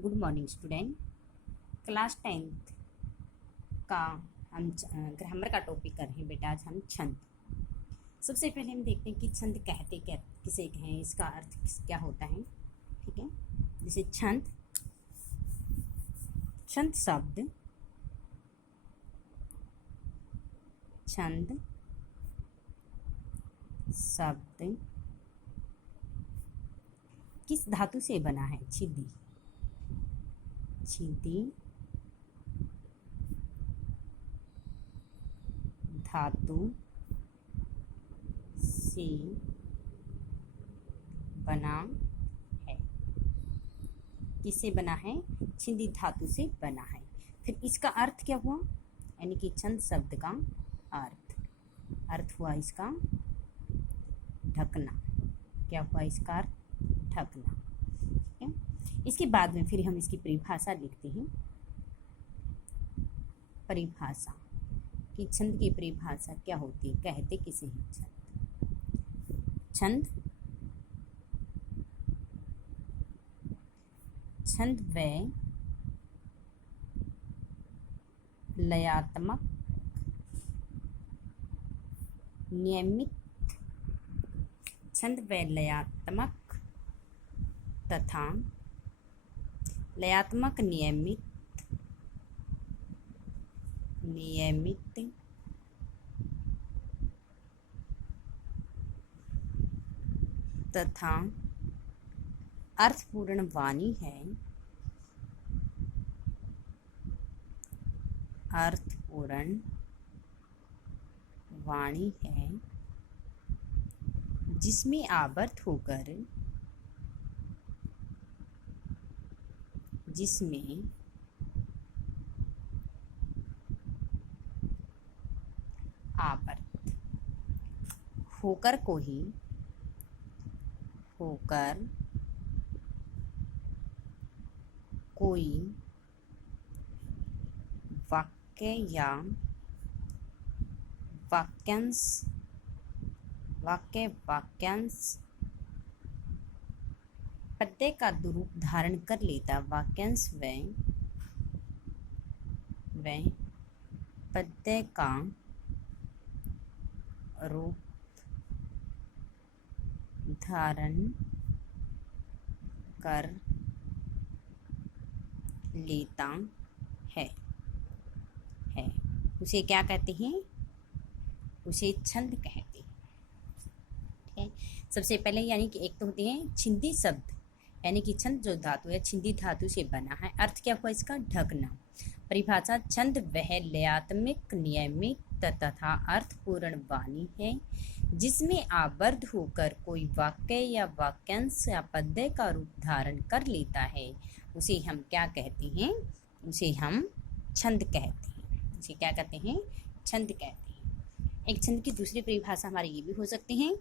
Good morning student. Class 10th का हम grammar का टॉपिक कर रहे हैं बेटा। आज हम छंद। सबसे पहले हम देखते हैं कि छंद कहते क्या किसे कहें, इसका अर्थ क्या होता है। ठीक है, जैसे छंद शब्द किस धातु से बना है? छिदी धातु से बना है। किससे बना है? छिदी धातु से बना है। फिर इसका अर्थ क्या हुआ? यानी कि छंद शब्द का अर्थ हुआ इसका ढकना। क्या हुआ इसका अर्थ? ढकना। ठीक है, इसके बाद में फिर हम इसकी परिभाषा लिखते हैं। परिभाषा कि छंद की परिभाषा क्या होती है, कहते किसे हैं छंद व लयात्मक नियमित छंद व लयात्मक तथा लयात्मक नियमित तथा अर्थपूर्ण वाणी है। अर्थपूर्ण वाणी है जिसमें आबद्ध होकर कोई वाक्य या वाक्यांश पद्य का रूप धारण कर लेता। वाक्यांश व पद्य का रूप धारण कर लेता है उसे क्या कहते हैं? उसे छंद कहते हैं। ठीक है, सबसे पहले यानी कि एक तो होते हैं छिंदी शब्द, यानी कि छंद जो धातु है छिंदी धातु से बना है। अर्थ क्या हुआ इसका? ढकना। परिभाषा छंद वह लयात्मक नियमित तथा अर्थपूर्ण वाणी है जिसमें आबद्ध होकर कोई वाक्य या वाक्यांश या पद्य का रूप धारण कर लेता है। उसे हम क्या कहते हैं? उसे हम छंद कहते हैं। उसे क्या कहते हैं? छंद कहते हैं। एक छंद की दूसरी परिभाषा हमारी ये भी हो सकती है।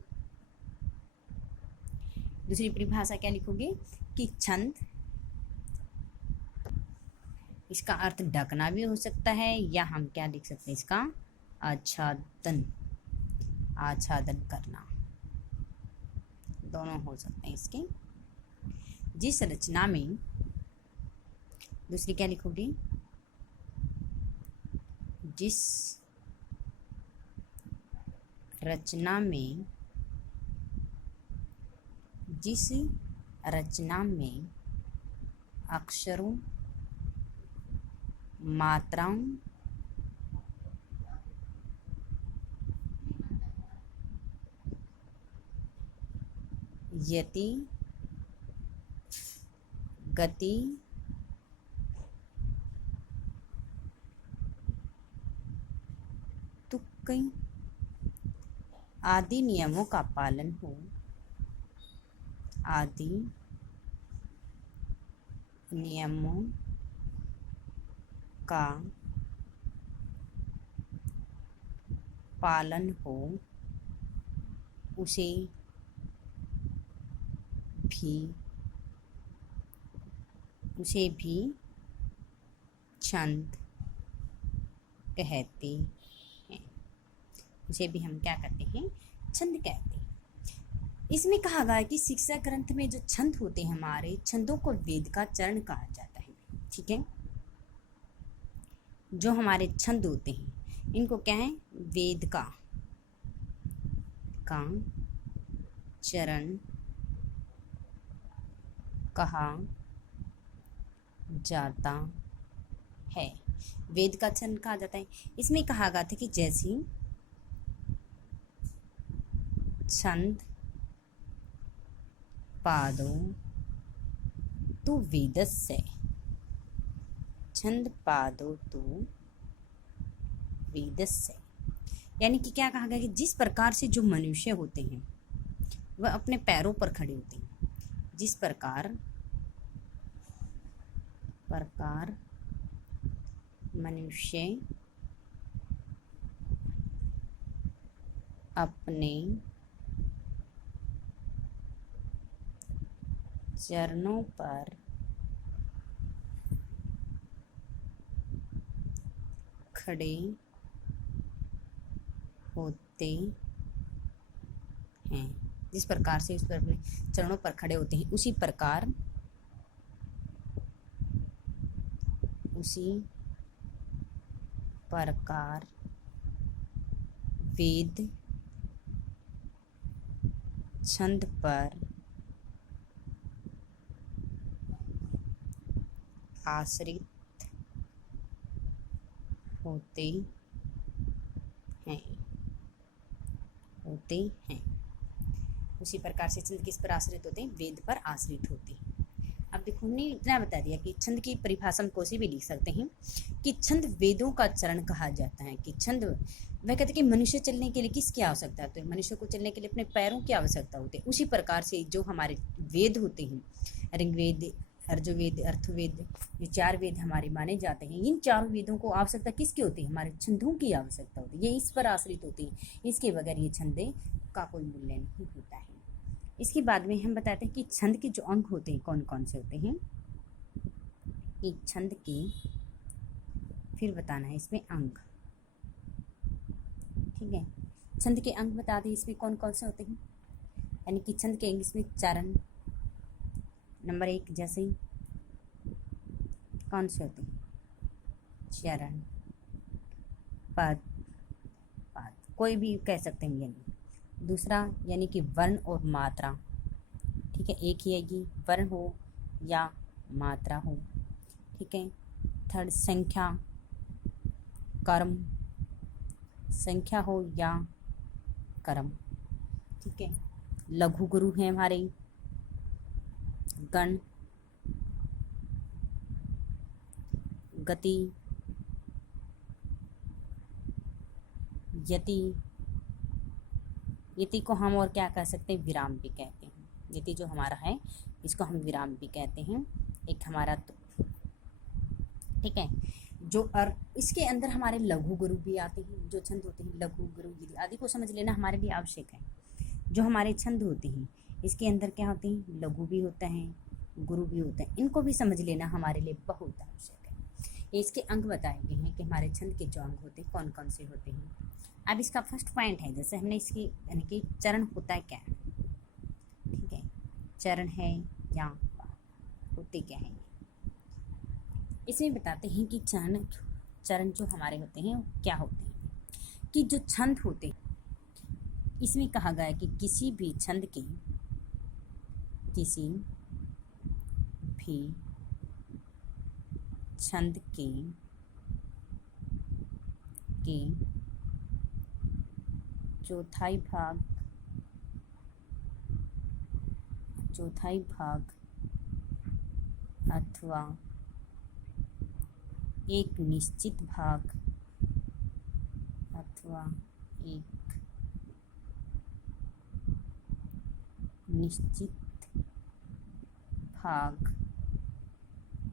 दूसरी परिभाषा क्या लिखोगे कि छंद, इसका अर्थ ढकना भी हो सकता है, या हम क्या लिख सकते हैं इसका? आच्छादन करना। दोनों हो सकते हैं इसके। जिस रचना में, दूसरी क्या लिखोगे? जिस रचना में अक्षरों, मात्राओं, यति, गति, तुक आदि नियमों का पालन हो। आदि नियमों का पालन हो, उसे भी छंद कहते हैं। उसे भी हम क्या कहते हैं? छंद कहते हैं। इसमें कहा गया है कि शिक्षा ग्रंथ में जो छंद होते हैं हमारे छंदों को वेद का चरण कहा जाता है। ठीक है, जो हमारे छंद होते हैं इनको क्या है, वेद का चरण कहा जाता है, वेद का चरण कहा जाता है। इसमें कहा गया था कि जैसी छंद पादो तु वेदस्य, छंद पादो तु वेदस्य, यानी कि क्या कहा गया कि जिस प्रकार से जो मनुष्य होते हैं वह अपने पैरों पर खड़े होते हैं, जिस प्रकार मनुष्य अपने चरणों पर खड़े होते हैं, जिस प्रकार से उस पर अपने चरणों पर खड़े होते हैं, उसी प्रकार वेद छंद पर आश्रित होते हैं। उसी प्रकार से छंद किस पर आश्रित होते हैं, वेद पर आश्रित होते हैं। अब देखो हमने इतना बता दिया कि छंद की परिभाषा हम कोई भी लिख सकते हैं कि छंद वेदों का चरण कहा जाता है। कि छंद, वह कहते हैं कि मनुष्य चलने के लिए किसकी आवश्यकता होती है, मनुष्य को चलने के लिए अपने पैरों की आवश्यकता होती है। उसी प्रकार से जो हमारे वेद होते हैं, ऋग्वेद, यजुर्वेद, अर्थवेद, ये 4 वेद हमारे माने जाते हैं। इन 4 वेदों को आवश्यकता किसकी होती है, हमारे छंदों की आवश्यकता होती है। ये इस पर आश्रित होती है, इसके बगैर ये छंदे का कोई मूल्य नहीं होता है। इसके बाद में हम बताते हैं कि छंद के जो अंग होते हैं कौन कौन से होते हैं। कि छंद के, फिर बताना है इसमें अंग। ठीक है, छंद के अंग बता दें इसमें कौन कौन से होते हैं। यानी कि छंद के अंग इसमें चरण नंबर 1, जैसे कौन से होते हैं, चरण, पद, कोई भी कह सकते हैं। यानी दूसरा यानी कि वर्ण और मात्रा। ठीक है, एक ही आएगी, वर्ण हो या मात्रा हो। ठीक है, थर्ड संख्या, कर्म, संख्या हो या कर्म। ठीक है, लघु गुरु हैं हमारे, गण, गति, यति। यति को हम और क्या कह सकते हैं, विराम भी कहते हैं। यति जो हमारा है इसको हम विराम भी कहते हैं। एक हमारा ठीक है, जो इसके अंदर हमारे लघु गुरु भी आते हैं। जो छंद होते हैं लघु गुरु गिरि आदि को समझ लेना हमारे लिए आवश्यक है। जो हमारे छंद होते हैं इसके अंदर क्या होते हैं, लघु भी होता है, गुरु भी होता है। इनको भी समझ लेना हमारे लिए बहुत आवश्यक है। ये इसके अंग बताए गए हैं कि हमारे छंद के जो अंग होते हैं कौन कौन से होते हैं। अब इसका फर्स्ट पॉइंट है, जैसे हमने इसकी यानी कि चरण होता है क्या। ठीक है, चरण है या होते क्या है, इसमें बताते हैं कि चरण जो हमारे होते हैं क्या होते हैं। कि जो छंद होते हैं इसमें कहा गया है कि किसी भी छंद के चौथाई भाग अथवा एक निश्चित भाग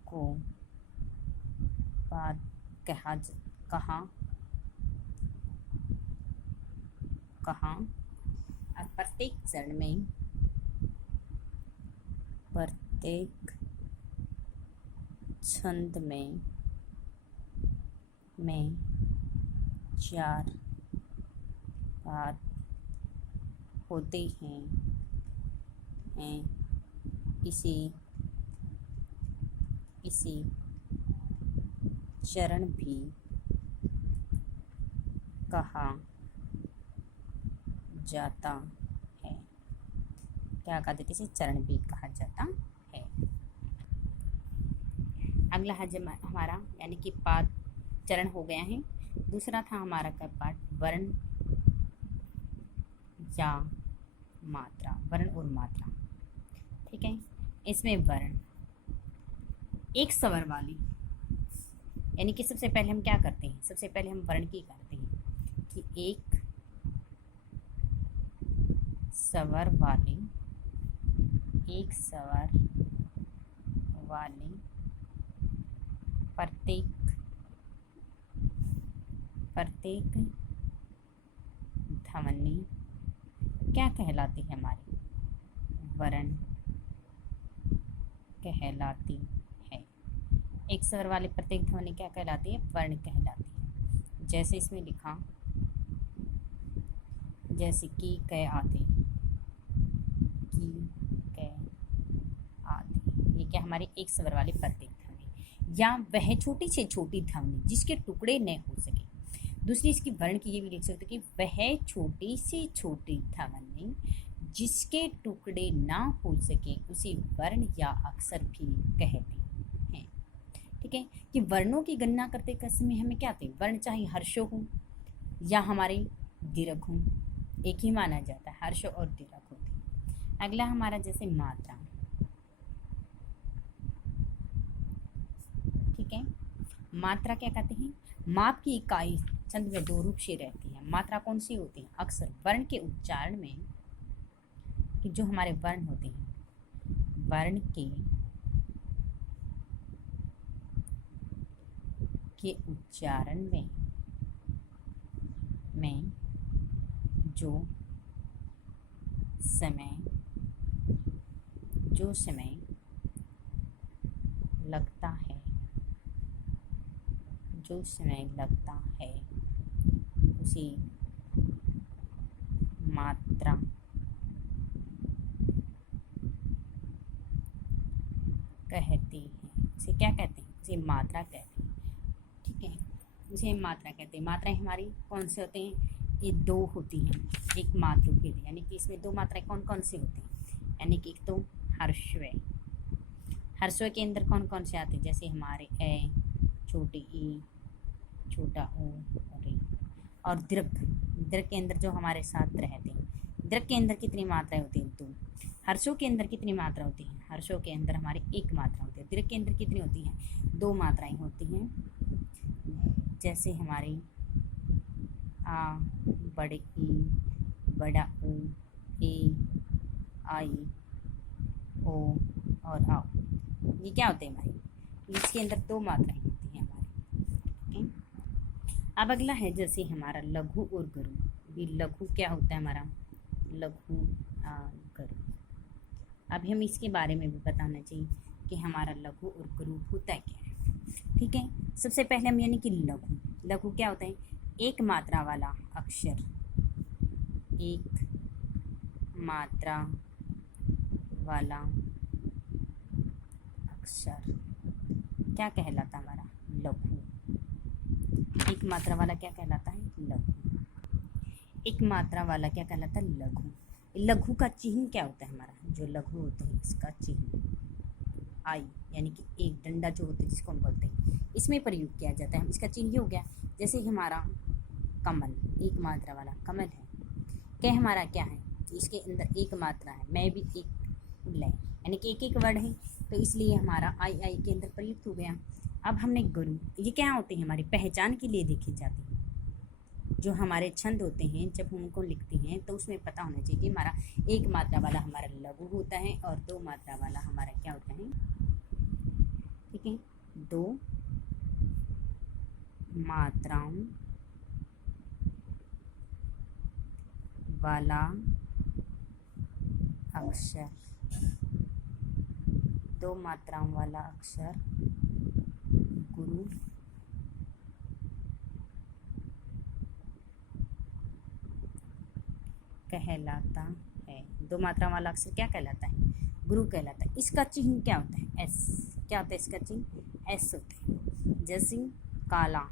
को पाद कहा। अब प्रत्येक चरण में प्रत्येक छंद में 4 पाद होते हैं। हैं, इसे चरण भी कहा जाता है। क्या कहा जाता है? इसे चरण भी कहा जाता है। अगला है हमारा यानी कि पाद चरण हो गया है। दूसरा था हमारा का पाठ वर्ण या मात्रा, वर्ण और मात्रा। ठीक है, इसमें वर्ण एक स्वर वाली, यानी कि सबसे पहले हम क्या करते हैं, सबसे पहले हम वर्ण की करते हैं कि एक स्वर वाली प्रत्येक ध्वनि क्या कहलाती है? हमारी वर्ण कहलाती है। एक स्वर वाली प्रत्येक ध्वनि क्या कहलाती है? वर्ण कहलाती है। जैसे इसमें लिखा, जैसे की कै आते, ये क्या हमारी एक स्वर वाली प्रत्येक ध्वनि, या वह छोटी से छोटी ध्वनि जिसके टुकड़े न हो सके। दूसरी इसकी वर्ण की ये भी लिख सकते कि वह छोटी से छोटी ध्वनि जिसके टुकड़े ना हो सके उसे वर्ण या अक्षर भी कहते हैं। ठीक है, कि वर्णों की गणना करते समय हमें क्या आते हैं? वर्ण चाहे हर्षो हो या हमारे दीर्घ हो, एक ही माना जाता है, हर्ष और दीर्घ होते हैं। अगला हमारा जैसे मात्रा। ठीक है, मात्रा क्या कहते हैं? माप की इकाई छंद में दो रूप से रहती है। मात्रा कौन सी होती है? अक्सर वर्ण के उच्चारण में, कि जो हमारे वर्ण होते हैं, वर्ण के उच्चारण में जो समय लगता है उसे मात्रा कहते हैं। उसे क्या कहते हैं? उसे मात्रा कहते हैं। ठीक है, उसे मात्रा कहते हैं। मात्राएं हमारी कौन से होते हैं? ये दो होती हैं, एक मातृभेद, यानी कि इसमें दो मात्राएं कौन कौन सी होती हैं? यानी कि एक तो हर्षव, हर्षव के अंदर कौन कौन से आते हैं? जैसे हमारे ए, छोटी ई, छोटा ओ और ए। और दीर्घ के अंदर जो हमारे साथ रहते हैं, दीर्घ के अंदर कितनी मात्राएं होती हैं? दो। हर्षों के अंदर कितनी मात्रा होती है? हर्षों के अंदर हमारी एक मात्रा होती है। दीर्घ के अंदर कितनी होती हैं? दो मात्राएं होती हैं। जैसे हमारी आ, बड़े ई, बड़ा ऊ, ए, आई, ओ और आओ, ये क्या होते हैं हमारी? इसके अंदर दो मात्राएं होती हैं हमारी। अब अगला है जैसे हमारा लघु और गुरु। ये लघु क्या होता है हमारा? लघु गुरु। अब हम इसके बारे में भी बताना चाहिए कि हमारा लघु और गुरु होता क्या है। ठीक है, सबसे पहले हम यानी कि लघु क्या होता है? एक मात्रा वाला अक्षर, एक मात्रा वाला अक्षर क्या कहलाता है? हमारा लघु। एक मात्रा वाला क्या कहलाता है? लघु। एक मात्रा वाला क्या कहलाता है? लघु। लघु का चिन्ह क्या होता है? हमारा जो लघु होता है इसका चिन्ह आई, यानी कि एक डंडा जो होता है जिसको हम बोलते हैं, इसमें प्रयोग किया जाता है। इसका चिन्ह ये हो गया, जैसे हमारा कमल, एक मात्रा वाला कमल है। क्या हमारा क्या है? इसके अंदर एक मात्रा है, मैं भी एक लय, यानी कि एक एक वर्ड है, तो इसलिए हमारा आई के अंदर प्रयुक्त हो गया। अब हमने गुरु, ये क्या होते हैं? हमारी पहचान के लिए देखी जाती है। जो हमारे छंद होते हैं जब हम उनको लिखते हैं तो उसमें पता होना चाहिए कि हमारा एक मात्रा वाला हमारा लघु होता है और दो मात्रा वाला हमारा क्या होता है? ठीक है, दो मात्राओं वाला अक्षर, दो मात्राओं वाला अक्षर गुरु कहलाता है। दो मात्रा वाला अक्षर क्या कहलाता है? गुरु कहलाता है। इसका चिन्ह क्या होता है? एस। क्या होता है इसका चिन्ह? एस होता है। जैसे काला,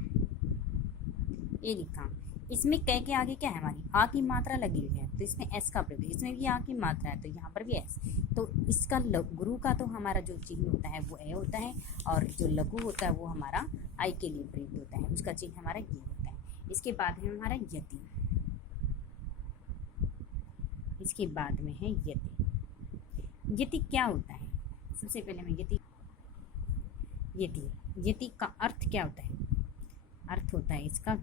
ये लिखा। इसमें कै के आगे क्या है? हमारी आ की मात्रा लगी हुई है, तो इसमें एस का प्रयोग है। इसमें भी आ की मात्रा है, तो यहाँ पर भी एस। तो इसका गुरु का तो हमारा जो चिन्ह होता है वो ए होता है, और जो लघु होता है वो हमारा आई के लिए प्रयुक्त होता है, उसका चिन्ह हमारा ये होता है। इसके बाद है हमारा यति। इसके बाद में है यति। यति क्या होता है? सबसे पहले मैं यति यति का अर्थ क्या होता है? अर्थ होता है इसका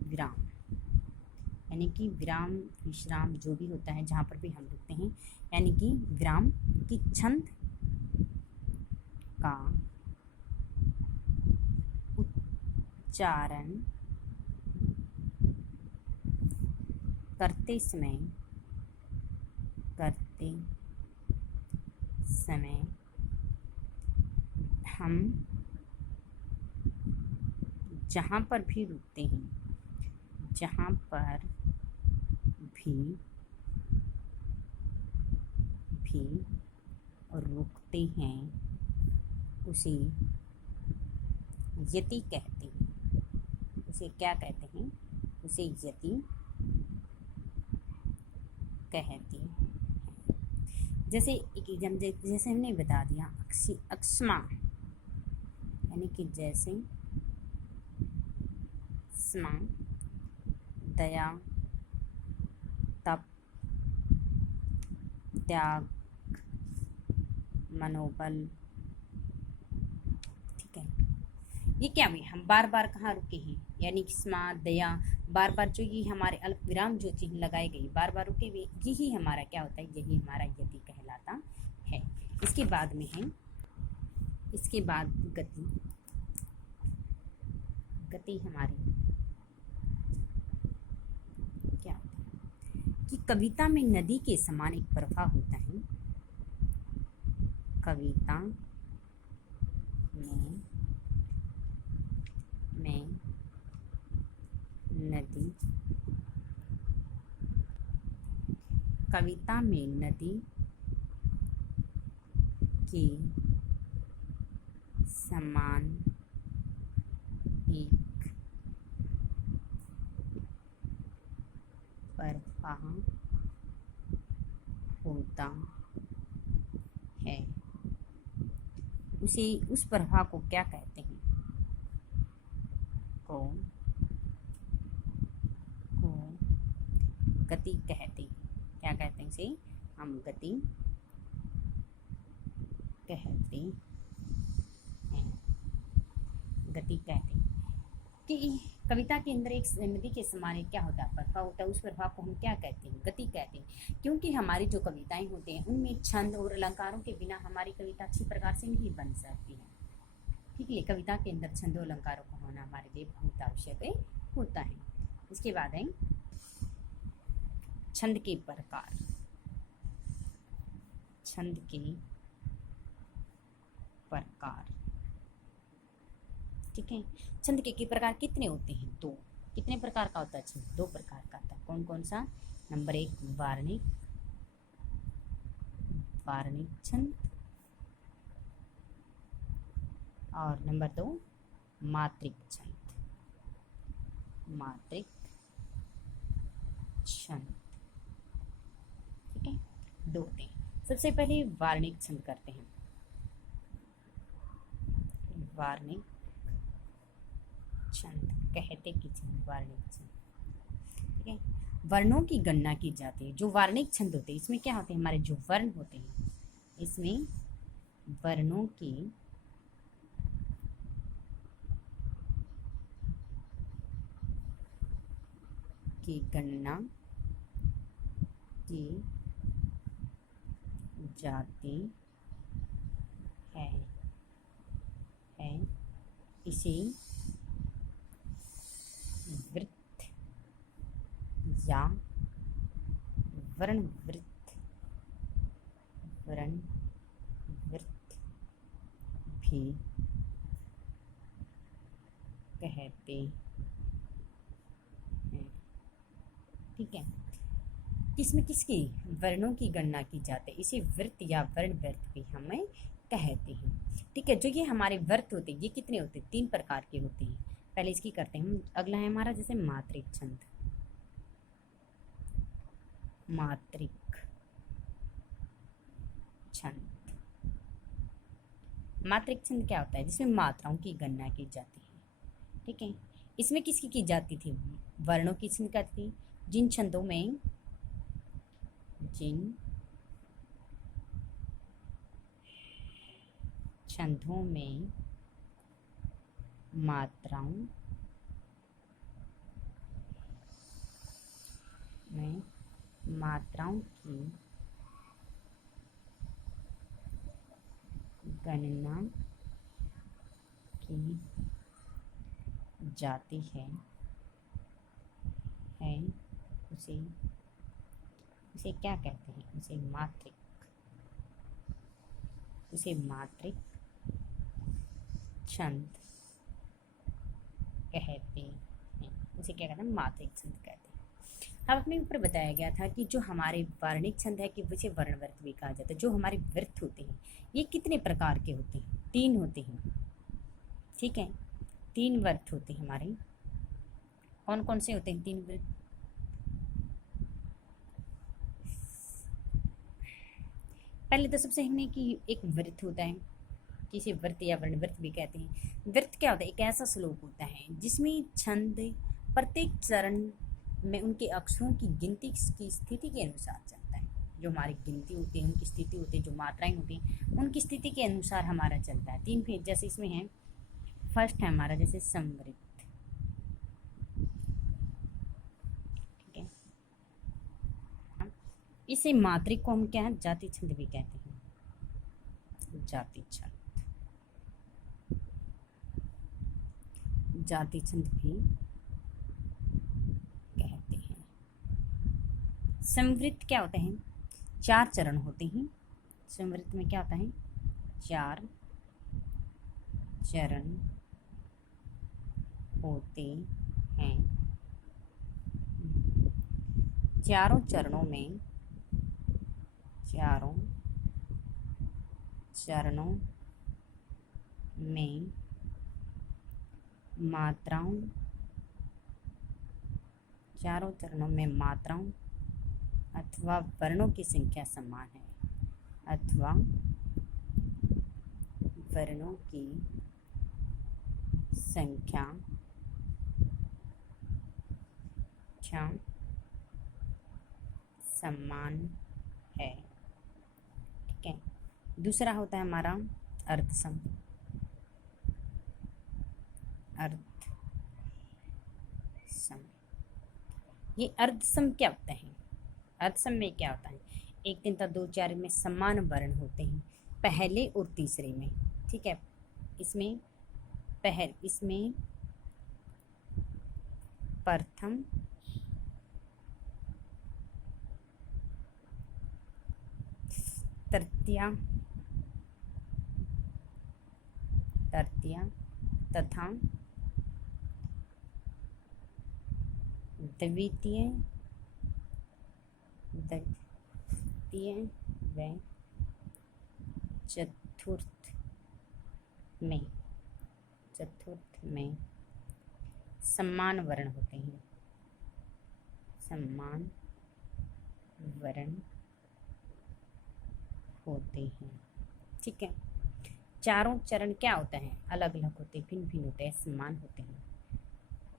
विराम, यानी कि विराम विश्राम जो भी होता है जहाँ पर भी हम लिखते हैं, यानी कि विराम की छंद का उच्चारण करते समय हम जहाँ पर भी रुकते हैं, जहाँ पर भी रुकते हैं उसे यति कहते हैं। उसे क्या कहते हैं? उसे यति कहते हैं। जैसे एक एग्जाम जैसे हमने बता दिया अक्षमा, यानी कि जैसे स्मा, दया, तप, त्याग, मनोबल। ठीक है, ये क्या हुई? हम बार बार कहाँ रुके हैं, यानी कि स्मा, दया, बार बार जो ये हमारे अल्प विराम जो चिन्ह लगाए गए बार बार रुके हुए, यही हमारा क्या होता है? यही हमारा यति कहलाता है। इसके बाद में है, इसके बाद गति। गति हमारी क्या होता है? कि कविता में नदी के समान एक प्रवाह होता है। कविता में नदी, कविता में नदी के समान एक प्रवाह होता है। उस प्रवाह को क्या कहते हैं? को गति कहते हैं। क्या कहते हैं इसे? हम गति कहते हैं। गति कहते हैं कि कविता के अंदर एक नदी के समान क्या होता है? प्रवाह होता है। उस प्रवाह को हम क्या कहते हैं? गति कहते हैं। क्योंकि हमारी जो कविताएं होती हैं उनमें छंद और अलंकारों के बिना हमारी कविता अच्छी प्रकार से नहीं बन सकती है। ठीक है, कविता के अंदर छंद और अलंकारों का होना हमारे लिए बहुत आवश्यक होता है। इसके बाद है छंद के प्रकार। छंद के प्रकार, ठीक है। छंद के प्रकार कितने होते हैं? दो। कितने प्रकार का होता है छंद? दो प्रकार का होता है। कौन कौन सा? नंबर 1 वार्णिक छंद, और नंबर 2 मात्रिक छंद। मात्रिक छंद, ठीक है, दो होते हैं। सबसे पहले वार्णिक छंद करते हैं। वार्णिक छंद कहते कि छंद, वार्णिक छंद, ठीक है। वर्णों की गणना की जाती है। जो वार्णिक छंद होते हैं इसमें क्या होते हैं? हमारे जो वर्ण होते हैं इसमें वर्णों की गणना की जाती है। इसे वृत्त या वर्णवृत्त भी कहते हैं। ठीक है, किसमें किसकी वर्णों की गणना की जाती है, इसे वृत्त या वर्ण वृत्त भी हमें कहते हैं। ठीक है, जो ये हमारे वृत्त होते हैं ये कितने होते हैं, 3 प्रकार के होते हैं। पहले इसकी करते हैं हम। अगला है हमारा जैसे मात्रिक छंद। मात्रिक छंद, मात्रिक छंद क्या होता है, जिसमें मात्राओं की गणना की जाती है। ठीक है, इसमें किसकी की जाती थी, वर्णों की छंद करती थी। जिन छंदों में मात्राओं मात्राओं की गणना की जाती है उसे क्या कहते हैं, उसे मात्रिक छंद कहते हैं। उसे क्या कहते हैं, मात्रिक छंद कहते हैं। अब अपने ऊपर बताया गया था कि जो हमारे वर्णिक छंद है कि उसे वर्णवृत्त भी कहा जाता है। जो हमारे वृत्त होते हैं ये कितने प्रकार के होते हैं, 3 होते हैं। ठीक है, 3 वृत्त होते हैं हमारे। कौन कौन से होते हैं 3 वृत्त, पहले तो सबसे हमने कि एक वृत्त होता है, जिसे वृत्त या वर्णवृत्त भी कहते हैं। वृत्त क्या होता है, एक ऐसा श्लोक होता है जिसमें छंद प्रत्येक चरण में उनके अक्षरों की गिनती की स्थिति के अनुसार चलता है। जो हमारी गिनती होती है, उनकी स्थिति होती है, जो मात्राएं होती हैं उनकी स्थिति के अनुसार हमारा चलता है। 3 फेज जैसे इसमें है। फर्स्ट है हमारा जैसे समवृत्त। ठीक है, इसे मात्रिक को हम क्या है, जाति छंद भी कहते हैं। जाति छंद भी कहते हैं। समवृत्त क्या होते हैं, 4 चरण होते हैं। समवृत्त में क्या होता है, 4 चरण होते हैं। चारों चरणों में मात्राओं अथवा वर्णों की संख्या समान है, समान है। ठीक है, दूसरा होता है हमारा अर्धसम। ये अर्धसम क्या होता है, अर्धसम में क्या होता है, 1 3 2 4 में समान वर्ण होते हैं पहले और तीसरे में। ठीक है, इसमें प्रथम तृतीया तथा द्वितीय व चतुर्थ में समान वर्ण होते हैं। ठीक है, चारों चरण क्या होता है, अलग अलग होते हैं, भिन्न भिन्न होते हैं, समान होते हैं।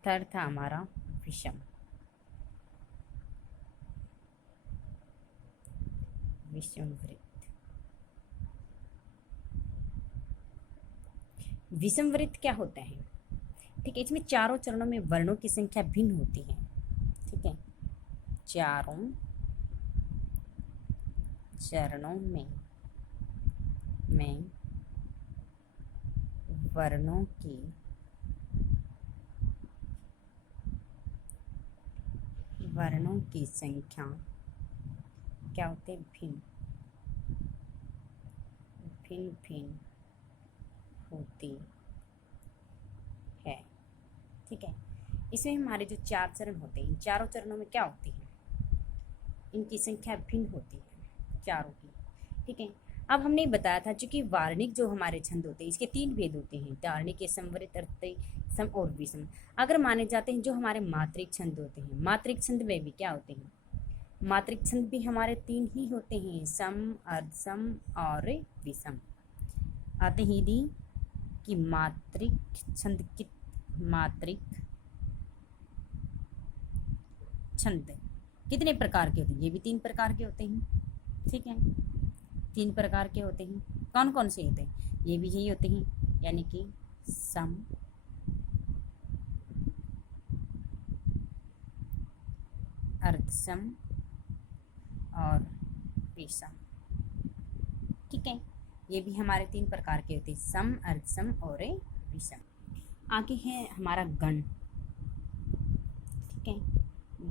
थर्ड था हमारा विषम वृत्त। विषम वृत्त क्या होता है, ठीक है, इसमें चारों चरणों में वर्णों की संख्या भिन्न होती है। ठीक है, चारों चरणों में वर्णों की संख्या क्या होते हैं, भिन्न होती है। ठीक है, इसमें हमारे जो 4 चरण होते हैं, इन चारों चरणों में क्या होती है, इनकी संख्या भिन्न होती है चारों की। ठीक है, अब हमने बताया था चूंकि वार्णिक जो हमारे छंद होते हैं इसके 3 भेद होते हैं, दार्णिक, संवरित, अर्थय, सम और विषम। अगर माने जाते हैं जो हमारे मात्रिक छंद होते हैं, मात्रिक छंद में भी क्या होते हैं, मात्रिक छंद भी हमारे 3 ही होते हैं, सम, अर्धसम और विषम। आते ही दी कि मात्रिक छंद कितने प्रकार के होते हैं, ये भी 3 प्रकार के होते हैं। ठीक है, 3 प्रकार के होते हैं। कौन कौन से होते हैं, ये भी यही होते हैं, यानी कि सम, अर्धसम और विषम। ठीक है, ये भी हमारे 3 प्रकार के होते हैं, सम, अर्धसम और विषम। आगे है हमारा गण। ठीक है,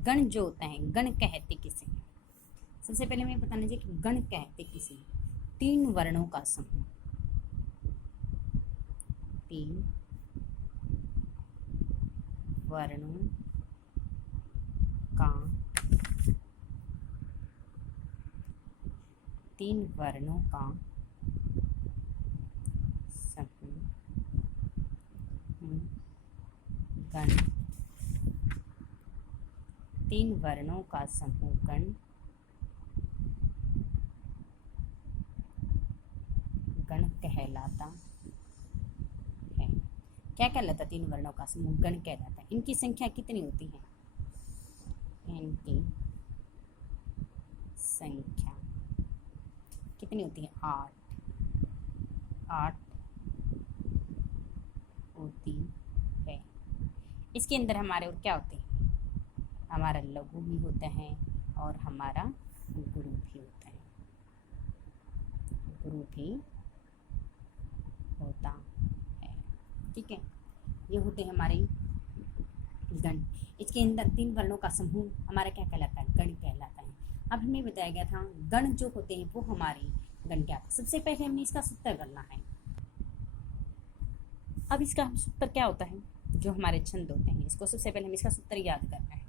गण जो होता है, गण कहते किसे, सबसे पहले हमें बताना चाहिए कि गण कहते किसे, 3 वर्णों का समूह, 3 वर्णों का, 3 वर्णों का समूह गण, 3 वर्णों का समूह गण कहलाता है। क्या कहलाता, 3 वर्णों का समूह गण कहलाता है। इनकी संख्या कितनी होती है, इनकी संख्या कितनी होती है, 8 होती है। इसके अंदर हमारे और क्या होते हैं, हमारा लघु भी होता है और हमारा गुरु भी होता है, गुरु भी होता है। ठीक है, ये होते हैं हमारे गण। इसके अंदर 3 वर्णों का समूह हमारा क्या कहलाता है, गण कहलाता है। अब हमें बताया गया था गण जो होते हैं वो हमारे गण क्या होता है। सबसे पहले हमने इसका सूत्र करना है। अब इसका सूत्र क्या होता है, जो हमारे छंद होते हैं इसको सबसे पहले हमें इसका सूत्र याद करना है।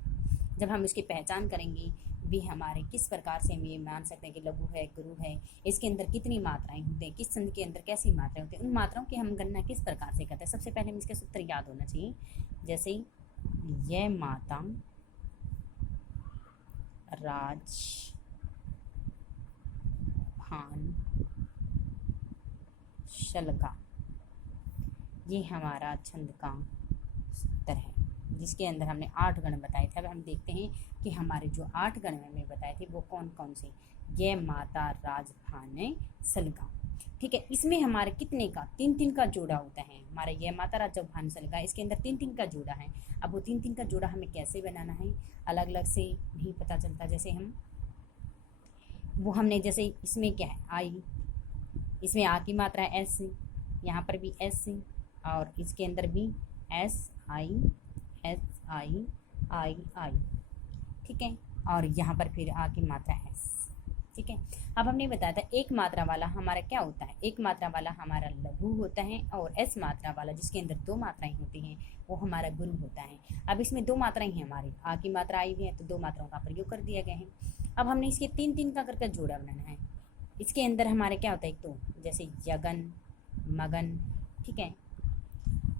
जब हम इसकी पहचान करेंगे भी हमारे किस प्रकार से हम ये मान सकते हैं कि लघु है, गुरु है, इसके अंदर कितनी मात्राएं होती हैं, किस छंद के अंदर कैसी मात्राएं होती हैं, उन मात्राओं की हम गणना किस प्रकार से करते हैं। सबसे पहले हम इसका सूत्र याद होना चाहिए। जैसे यह माता राज भान शलगा, ये हमारा छंद का सूत्र है जिसके अंदर हमने 8 गण बताए थे। अब हम देखते हैं कि हमारे जो 8 गण हमें बताए थे वो कौन कौन से, ये माता राज भान सलगा। ठीक है, इसमें हमारे कितने का 3-3 का जोड़ा होता है। हमारा ये माता राज भान सलगा इसके अंदर 3-3 का जोड़ा है। अब वो 3-3 का जोड़ा हमें कैसे बनाना है, अलग अलग से नहीं पता चलता। जैसे हम वो हमने जैसे इसमें क्या है, आई, इसमें आ की मात्रा है एस, यहाँ पर भी एस और इसके अंदर भी एस आई एस आई आई आई। ठीक है, और यहाँ पर फिर आ की मात्रा एस। ठीक है, अब हमने बताया था एक मात्रा वाला हमारा क्या होता है, एक मात्रा वाला हमारा लघु होता है और एस मात्रा वाला जिसके अंदर 2 मात्राएं होती हैं वो हमारा गुरु होता है। अब इसमें 2 मात्राएं हैं हमारी, आ की मात्रा आई हुई है तो 2 मात्राओं का प्रयोग कर दिया गया है। अब हमने इसके 3-3 का करके जोड़ा बनाना है। इसके अंदर हमारे क्या होता है, एक तो जैसे यगन, मगन। ठीक है,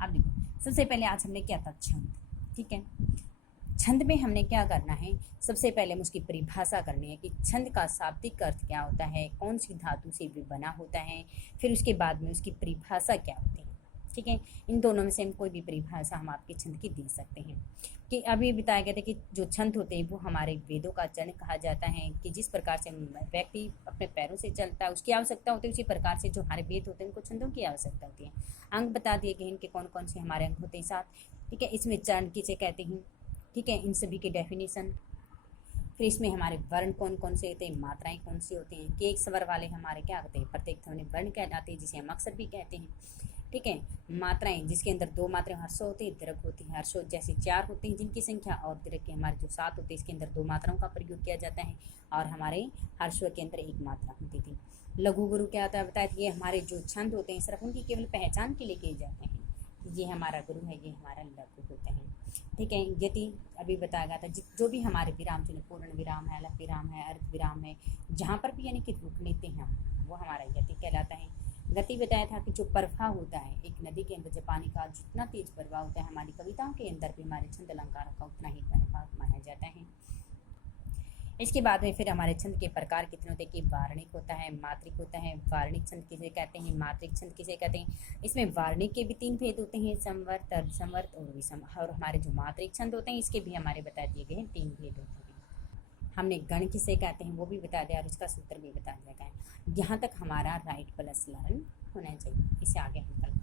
अब देखो सबसे पहले आज हमने क्या था, छंद। ठीक है, छंद में हमने क्या करना है, सबसे पहले हम उसकी परिभाषा करनी है कि छंद का शाब्दिक अर्थ क्या होता है, कौन सी धातु से भी बना होता है, फिर उसके बाद में उसकी परिभाषा क्या होती है। ठीक है, इन दोनों में से हम कोई भी परिभाषा हम आपके छंद की दे सकते हैं। कि अभी बताया गया था कि जो छंद होते हैं वो हमारे वेदों का जन कहा जाता है, कि जिस प्रकार से व्यक्ति अपने पैरों से चलता है उसकी आवश्यकता होती है, उसी प्रकार से जो हमारे वेद होते हैं उनको छंदों की आवश्यकता होती है। अंग बता दिए गए इनके कौन कौन से हमारे अंग होते हैं 7। ठीक है, इसमें चरण किसे कहते हैं, ठीक है, इन सभी के डेफिनेशन। फिर इसमें हमारे वर्ण कौन कौन से होते हैं, मात्राएं कौन सी होती हैं, कि एक स्वर वाले हमारे क्या होते हैं, प्रत्येक ध्वनि वर्ण कहलाते हैं जिसे हम अक्षर भी कहते हैं। ठीक है, मात्राएं जिसके अंदर 2 मात्राएं हर्षो होती है, दीर्घ होती है। हर्षो जैसे 4 होते हैं जिनकी संख्या, और दीर्घ के हमारे जो 7 होते हैं इसके अंदर 2 मात्राओं का प्रयोग किया जाता है, और हमारे हर्षो के अंदर 1 मात्रा होती थी। लघु गुरु क्या होता है बताया, ये हमारे जो छंद होते हैं सिर्फ उनकी केवल पहचान के लिए किए जाते हैं। ये हमारा गुरु है, ये हमारा लघु होते हैं। ठीक है, यदि अभी बताया गया था जो भी हमारे विराम चिन्ह, पूर्ण विराम है, अल्प विराम है, अर्ध विराम है, जहाँ पर भी यानी कि रुक लेते हैं हम, वो हमारा यति कहलाता है। गति बताया था कि जो प्रवाह होता है एक नदी के अंदर, जब पानी का जितना तेज प्रवाह होता है, हमारी कविताओं के अंदर भी हमारे छंद अलंकारों का उतना ही प्रभाव माना जाता है। इसके बाद में फिर हमारे छंद के प्रकार कितने होते हैं कि वार्णिक होता है, मात्रिक होता है। वार्णिक छंद किसे कहते हैं, मात्रिक छंद किसे कहते हैं। इसमें वार्णिक के भी 3 भेद होते हैं, समवर्त, अर्धसमवर्त और विषम। और हमारे जो मात्रिक छंद होते हैं इसके भी हमारे बता दिए गए हैं 3 भेद होते हैं। हमने गण किसे कहते हैं वो भी बता दिया और उसका सूत्र भी बता दिया गया है। यहाँ तक हमारा राइट प्लस लर्न होना चाहिए। इसे आगे हम कल